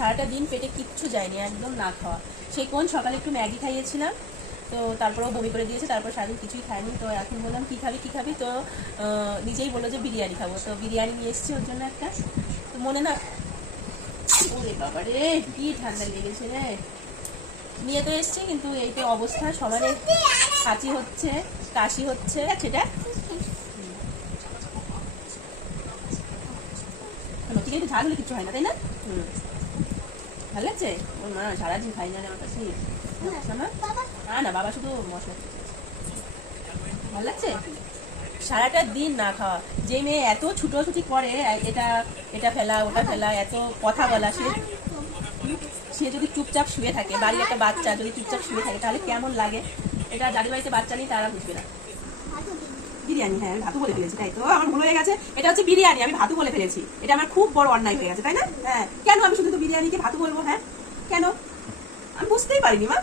সারাটা দিন পেটে কিচ্ছু যায়নি, একদম না খাওয়া। সেই কোন সকালে একটু ম্যাগি খাইয়েছিলাম, তো তারপরেও বমি করে দিয়েছে, তারপর সারাদিন কিছুই খায়নি। তো এখন বললাম কী খাবি, তো নিজেই বললো যে বিরিয়ানি খাবো। তো বিরিয়ানি নিয়ে এসেছি ওর জন্য একটা। তো মনে না, ওরে বাবা রে কি ঠান্ডা লেগেছে রে। নিয়ে তো এসছি, কিন্তু এই তো অবস্থা, সবারই হাঁচি হচ্ছে, কাশি হচ্ছে। সেটা চিকেন ঝাল হলে কিছু হয় না, তাই না? ভালো লাগছে? ওর মা সারাদিন খাই জানে আমার কাছে না, বাবা শুধু মশলা। ভালো লাগছে? সারাটা দিন না খাওয়া। যে মেয়ে এত ছুটোছুটি করে, এটা ফেলা ওটা ফেলা, এত কথা বলা, সে যদি চুপচাপ শুয়ে থাকে, বাড়ির একটা বাচ্চা যদি চুপচাপ শুয়ে থাকে তাহলে কেমন লাগে? এটা যাদের বাড়িতে বাচ্চা নেই তারা বুঝবে না। বিরিয়ানি, হ্যাঁ আমি ভাতু বলে ফেলেছি, তাই তো আমার ভুল হয়ে গেছে। এটা হচ্ছে বিরিয়ানি, আমি ভাতু বলে ফেলেছি। এটা আমার খুব বড় অন্যায় হয়ে গেছে, তাই না? হ্যাঁ, কেন আমি শুধু তো বিরিয়ানিকে ভাতু বলবো? হ্যাঁ কেন? আমি বুঝতেই পারিনি মা।